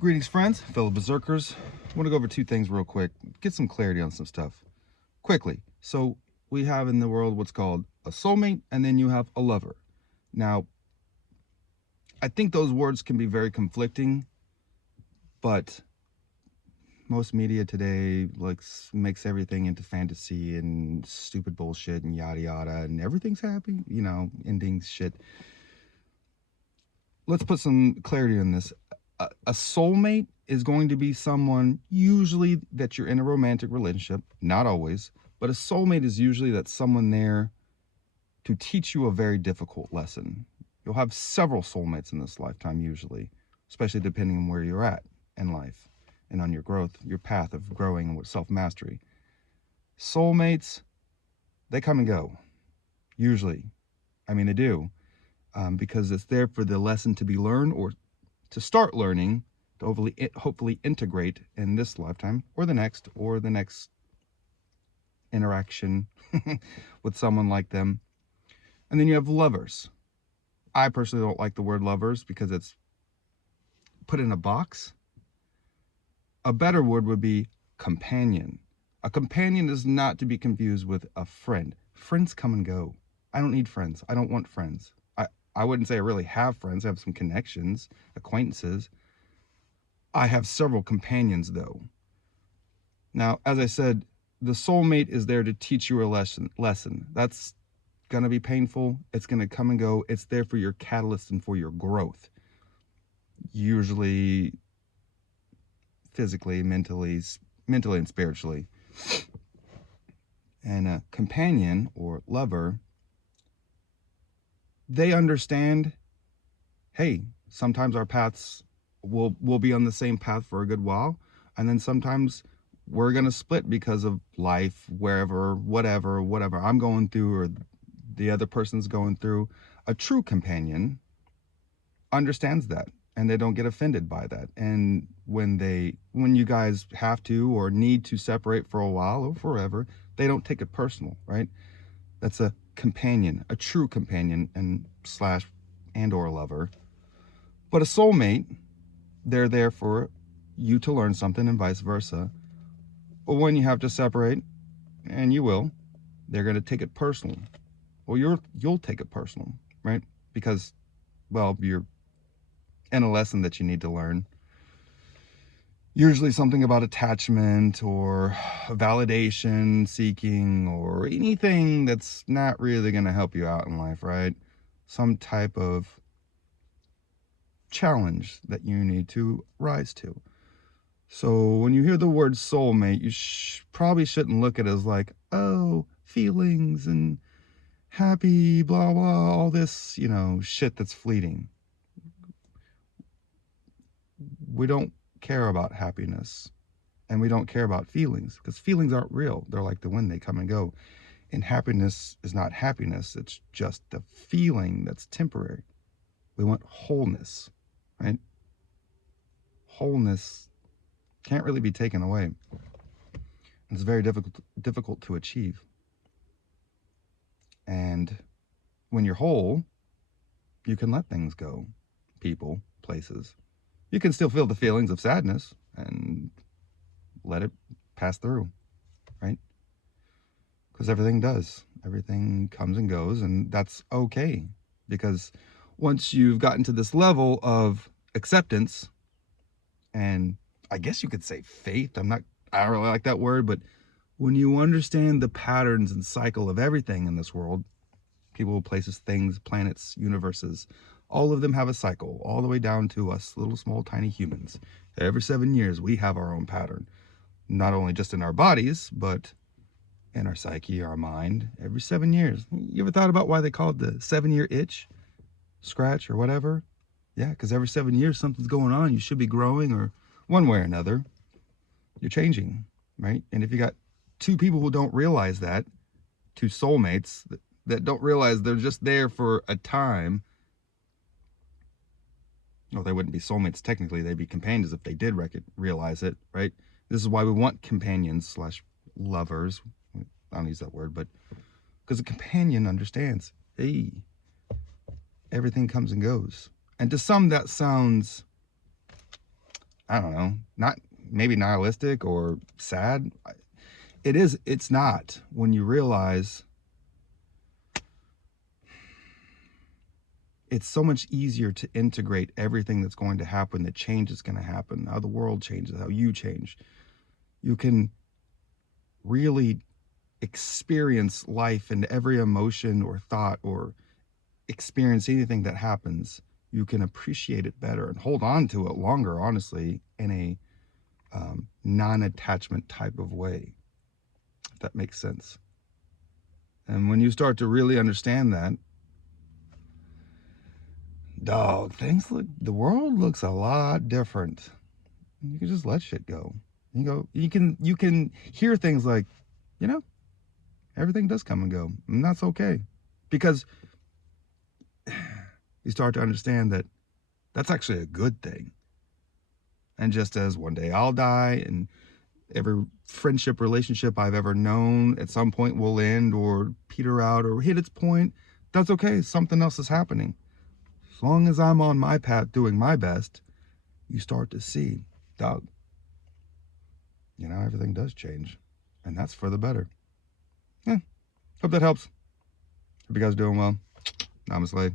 Greetings, friends, fellow berserkers. I want to go over two things real quick, get some clarity on some stuff quickly. So we have in the world what's called a soulmate, and then you have a lover. Now, I think those words can be very conflicting, but most media today makes everything into fantasy and stupid bullshit and yada yada, and everything's happy, endings shit. Let's put some clarity on this. A soulmate is going to be someone usually that you're in a romantic relationship, not always, but a soulmate is usually that someone there to teach you a very difficult lesson. You'll have several soulmates in this lifetime usually, especially depending on where you're at in life and on your growth, your path of growing and with self-mastery. Soulmates, they come and go, usually. I mean, they do, because it's there for the lesson to be learned or to start learning, to hopefully integrate in this lifetime or the next interaction with someone like them. And then you have lovers. I personally don't like the word lovers because it's put in a box. A better word would be companion. A companion is not to be confused with a friend. Friends come and go. I don't need friends. I don't want friends. I wouldn't say I really have friends. I have some connections, acquaintances. I have several companions, though. Now, as I said, the soulmate is there to teach you a lesson. That's going to be painful. It's going to come and go. It's there for your catalyst and for your growth. Usually physically, mentally and spiritually. And a companion or lover, they understand, hey, sometimes our paths will be on the same path for a good while, and then sometimes we're going to split because of life, wherever, whatever I'm going through or the other person's going through. A true companion understands that, and they don't get offended by that. And when you guys have to or need to separate for a while or forever, they don't take it personal, right? That's a companion, a true companion and or lover. But a soulmate, they're there for you to learn something and vice versa. But when you have to separate, and you will, they're going to take it personal. Or you'll take it personal, right? Because, well, you're in a lesson that you need to learn. Usually something about attachment or validation seeking or anything that's not really going to help you out in life, right? Some type of challenge that you need to rise to. So when you hear the word soulmate, you probably shouldn't look at it as like, oh, feelings and happy, blah, blah, all this, shit that's fleeting. We don't care about happiness, and we don't care about feelings because feelings aren't real. They're like the wind, they come and go. And happiness is not happiness. It's just a feeling that's temporary. We want wholeness, right? Wholeness can't really be taken away. It's very difficult to achieve. And when you're whole, you can let things go. People, places. You can still feel the feelings of sadness and let it pass through, right? Because everything does. Everything comes and goes, and that's okay. Because once you've gotten to this level of acceptance, and I guess you could say faith, I don't really like that word, but when you understand the patterns and cycle of everything in this world, people, places, things, planets, universes, all of them have a cycle, all the way down to us little small tiny humans. Every 7 years we have our own pattern, not only just in our bodies, but in our psyche, our mind. Every 7 years. You ever thought about why they call it the 7-year itch, scratch, or whatever? Yeah, because every 7 years something's going on. You should be growing, or one way or another, you're changing, right? And if you got two people who don't realize that, two soulmates that don't realize they're just there for a time, well, they wouldn't be soulmates technically, they'd be companions if they did realize it, right? This is why we want companions / lovers. I don't use that word, but because a companion understands, hey, everything comes and goes. And to some that sounds, I don't know, not maybe nihilistic or sad. It's not, when you realize it's so much easier to integrate everything that's going to happen, the change is going to happen, how the world changes, how you change. You can really experience life and every emotion or thought or experience anything that happens. You can appreciate it better and hold on to it longer, honestly, in a non-attachment type of way, if that makes sense. And when you start to really understand that, dog, the world looks a lot different. You can just let shit go. You can hear things like, you know, everything does come and go, and that's okay, because you start to understand that that's actually a good thing. And just as one day I'll die, and every friendship, relationship I've ever known at some point will end or peter out or hit its point, that's okay. Something else is happening. As long as I'm on my path doing my best, you start to see, dog, everything does change. And that's for the better. Yeah. Hope that helps. Hope you guys are doing well. Namaste.